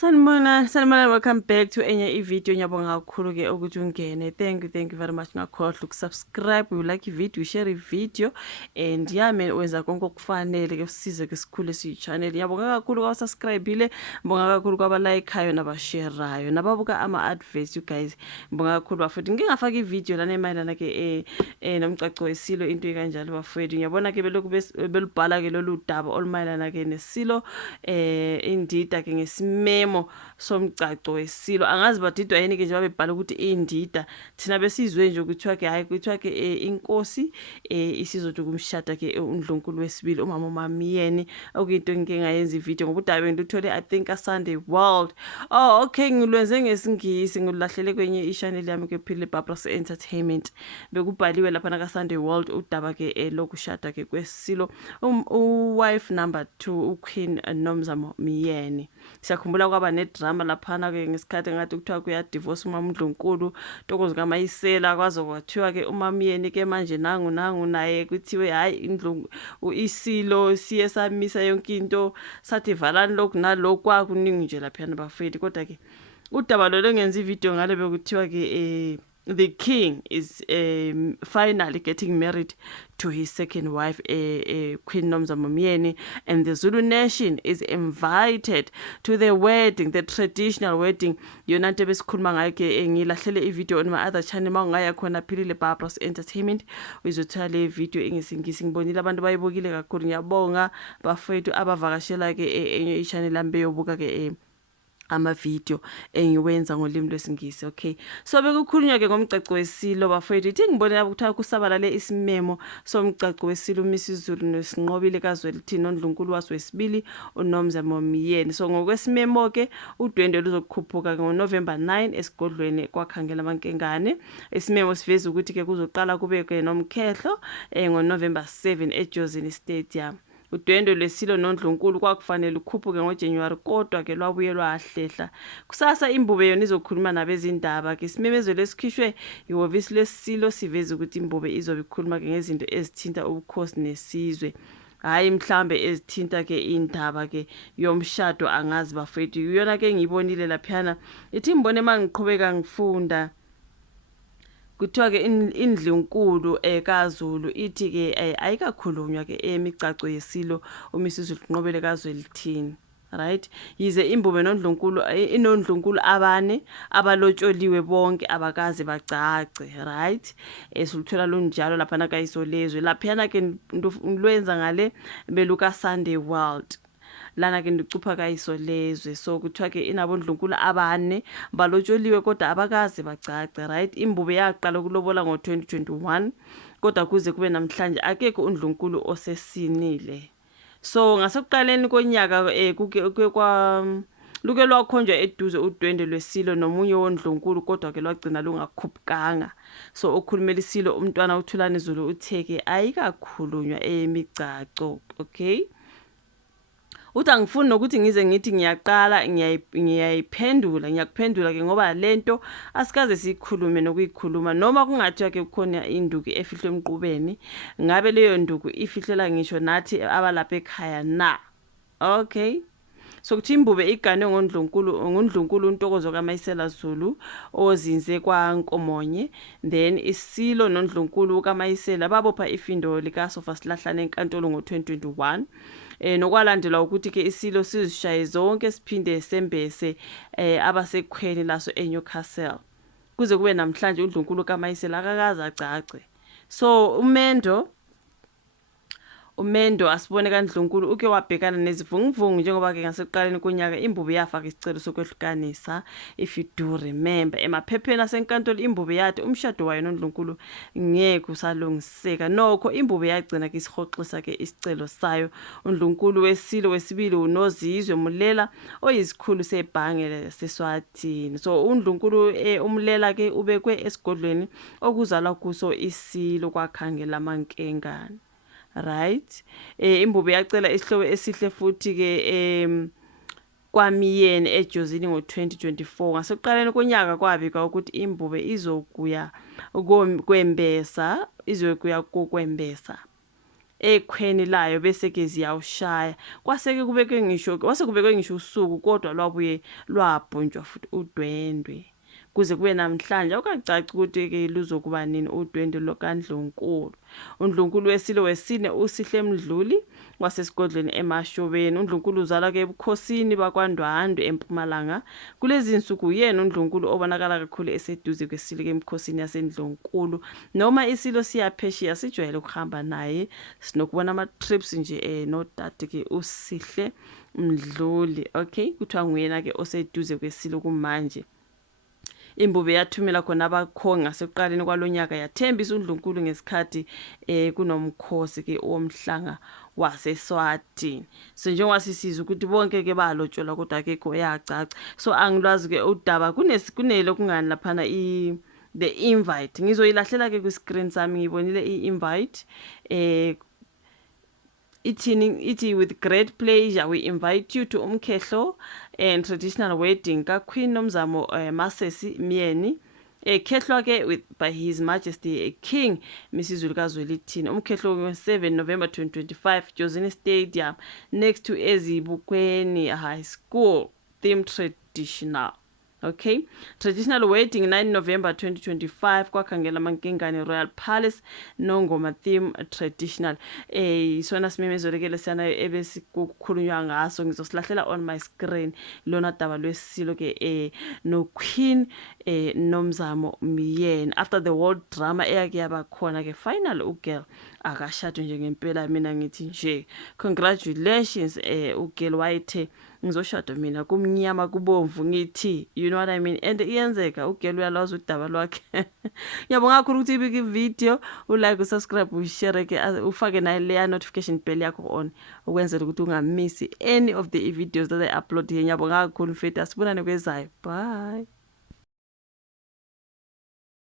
Sanibona, welcome back to enye video. Ngiyabonga kakhulu ke ukuthi ungene. Thank you very much. Ngakhohlwa ukusubscribe, you like video, share video and yeah man, wenza konke okufanele ke usize ke sikhule siyi-channel. Ngiyabonga kakhulu kwa subscribeile, ngibonga kakhulu kwaba likeayo nabasherayo, nababuka ama adverts you guys. Ngibonga kakhulu bafowethu. Ngike ngafaka ivideo lana emayelana ke nomcaco wesilo into ekanjalo bafowethu. Ngiyabona ke beloku belubhala ke lolu daba olumayelana ke nesilo indida ke ngesimemo somcaco wesilo. Angazi badidwa yini ke nje babebhala ukuthi indida. Thina besizwe nje ukuthiwa ke hayi kuthiwa ke inkosi isizothi kumshada ke uNdlunkulu wesibili umama uMamiyeni, okuyinto ngike ngayenza ivideo ngoba udaba bengiluthole I think Sunday World. Oh okay, ngilwenze ngesingisi, ngulahlele kwenye i-channel yami ke Phile Barbara's Entertainment. Bekubhaliwe lapha na Sunday World udaba ke lokushada ke kwesilo wife number 2 uQueen Nomzamo Miyeni. Siyakhumbula kwaba nedrama laphana ke ngesikhathi ngathi kuthiwa kuya divorce umama uNdlunkulu Ntokozo kaMayisela kwaze kwathiwa ke uMamiyeni ke manje nangu naye kuthiwe hayi isilo siye samisa yonke into sathi valani lokhu nalokhu kwakuningi nje laphana bafethu. Kodwa ke udaba lo lengenza ivideo ngale bekuthiwa ke the king is finally getting married to his second wife, Queen Nomzamo Miyeni, and the Zulu nation is invited to the wedding, the traditional wedding. Yona nto besikhuluma ngayo ke ngilahlele ivideo on my other channel mawungaya khona Philile Barbara's Entertainment uzothola le video engisingisi. Ngibonile abantu bayibukile kakhulu, ngiyabonga bafethu abavakashela ke enye i-channel yami beyobuka ke ama video engiwenza ngolimi lwesingisi. Okay, so bekukhulunywa ke ngomcaco wesilo bafowethu. Ithi ngibonela ukuthiwa kusabalale isimemo somcaco wesilo uMisizulu nesinqobile kaZwelithini noNdlunkulu wesibili uNomzamo Miyeni. So ngokwesimemo ke udwendwe luzokhuphuka ngoNovember 9 esigodlweni kwakhangela amankengane. Isimemo siveza ukuthi ke kuzoqala kube ke nomkhehlo ngoNovember 7 eJozini Stadium. Udwendwe lwesilo noNdlunkulu kwakufanele ukhuphuke ngoJanuary kodwa ke lwabuye lwahlehla. Kusasa imbube yona izokhuluma nabezindaba ke isimemezelo esikhishwe ihhovisi lesilo siveza ukuthi imbube izobe ikhuluma ke ngezinto ezithinta ubukhosi nesizwe, hayi mhlambe ezithinta ke indaba ke yomshado. Angazi bafethu yona ke ngibonile laphana. Ithi ngibone mangiqhubeka ngifunda kuthiwa ke Indlunkulu kaZulu ithi ke ayikakhulunywa ke emicaco yesilo uMisizulu Nqobele kaZwelithini, right? Yize imbube noNdlunkulu inondlunkulu abane abalotsholiwe bonke abakaze bacace, right? Esuluthola lunjalo lapha na kayisolezwe laphana ke lwenza ngale beluka Sunday World lana ke ndicupha kayisolezwe. So kuthiwa ke inabondlunkulu abane balotsholiwe kodwa abakaze bacace, right? Imbube yaqala ukulobola ngo-2021 kodwa kuze kube namhlanje akekho uNdlunkulu osesinile. So ngasekuqaleni konyaka luke lwakhonjwa eduze udwendwe lwesilo nomunye woNdlunkulu kodwa ke lwagcina lungakhuphukanga. So okhulumela isilo umntwana uThulani Zulu utheke ayikakhulunywa emicaco. Okay, uthi angifuni nokuthi ngize ngithi ngiyaqala ngiyakuphendula ke ngoba lento asikaze sikhulume nokuyikhuluma noma kungathiwa ke kukhona induku efihlwe emqubeni, ngabe leyo nduku ifihlela ngisho nathi abalapha ekhaya na. Okay, so kuthi imbube igane ngoNdlunkulu uNtokozo kaMayisela Zulu ozinze kwaNkomonye, then isilo noNdlunkulu kaMayisela babopha ifindo lika Sofa Silahlane enkantolo ngo-2021. Nokwalandela ukuthi ke isilo sizishaye zonke siphinde sembese abasekhweni laso eNewcastle kuze kube namhlanje uNdlunkulu kaMayisela akakaza acace. So Umendo asibone kaNdlunkulu uke wabhekana nezivunguvungu njengoba ke ngasekuqaleni konyaka imbube yafaka isicelo sokwehlukanisa. If you do remember emaphepheni asenkantolo imbube yathi umshado wayo noNdlunkulu ngeke usalungiseka, nokho imbube yagcina ke isihoxisa ke isicelo sayo. uNdlunkulu wesilo wesibili uNozizwe Mulela oyisikhulu sebhange seSwatini. So uNdlunkulu umlela ke ubekwe esigodlweni okuzalwa kuso isilo kwakhangela amankengane, right? Imbube yacela isihloko esihle futhi ke kwaMiyeni eJozini ngo-2024. Ngasekuqaleni konyaka kwabikwa ukuthi imbube izokuya kokwembesa. ekhweni layo bese ke ziyawushaya kwaseke kubekwe ngisho usuku kodwa lwabuye lwabhunjwa futhi udwendwe kuze kube namhlanje akacaci ukuthi ke luzokuba nini udwendwe lokaNdlunkulu. uNdlunkulu wesilo wesine uSihle Mdluli wasesigodlweni eMashobeni. uNdlunkulu uzalwa ke ebukhosini bakwaNdwandwe eMpumalanga. Kulezi insuku uyena uNdlunkulu obonakala kakhulu eseduze kwesilo ke emkhosini yaseNdlunkulu. Noma isilo siyapheshiya sijwayele ukuhamba naye sinokubona ama trips nje nodade ke uSihle Mdluli. Okay, kuthiwa nguyena ke oseduze kwesilo kumanje. Imbube yathumela khona abakhongi ngasekuqaleni kwalonyaka yathembisa uNdlunkulu ngesikhathi kunomkhosi ke womhlanga waseSwatini. So njengoba sisiza ukuthi bonke ke balotshelwa kodwa akekho yacaca. So angilwazi ke udaba kunelo kungani laphana the invite ngizoyilahlela ke ku screen sami ngibonile i-invite ithi with great pleasure we invite you to umkhehlo and traditional wedding ka Queen Nomzamo Masesi Myeni khehlwa ke by His Majesty King Mrs Zwelithini. Umkhehlo 7 November 2025 Jozini Stadium next to Ezibukweni High School. Theme traditional. Okay, traditional wedding 9 November 2025 kwakhangela Mankengane Royal Palace nongoma theme traditional. Isona simemezolekele sana ebesikukhulunywa ngaso ngizosilahlela on my screen lona daba lwesilo ke no Queen Nomzamo Myeni. After the world drama eyake yaba khona ke final ugirl akashado nje ngempela mina ngithi nje congratulations ugirl wayethe ngizoshada mina kumnyama kubomvu ngithi you know what I mean and iyenzeka ugirl uyalazi udaba lwakhe. Ngiyabonga kakhulu ukuthi ibike video ulike usubscribe ushare ke ufake na leya notification bell yakho on ukwenzela ukuthi ungamisi any of the videos that I upload here. Ngiyabonga kakhulu mfethu asibonane kwezayo. Bye.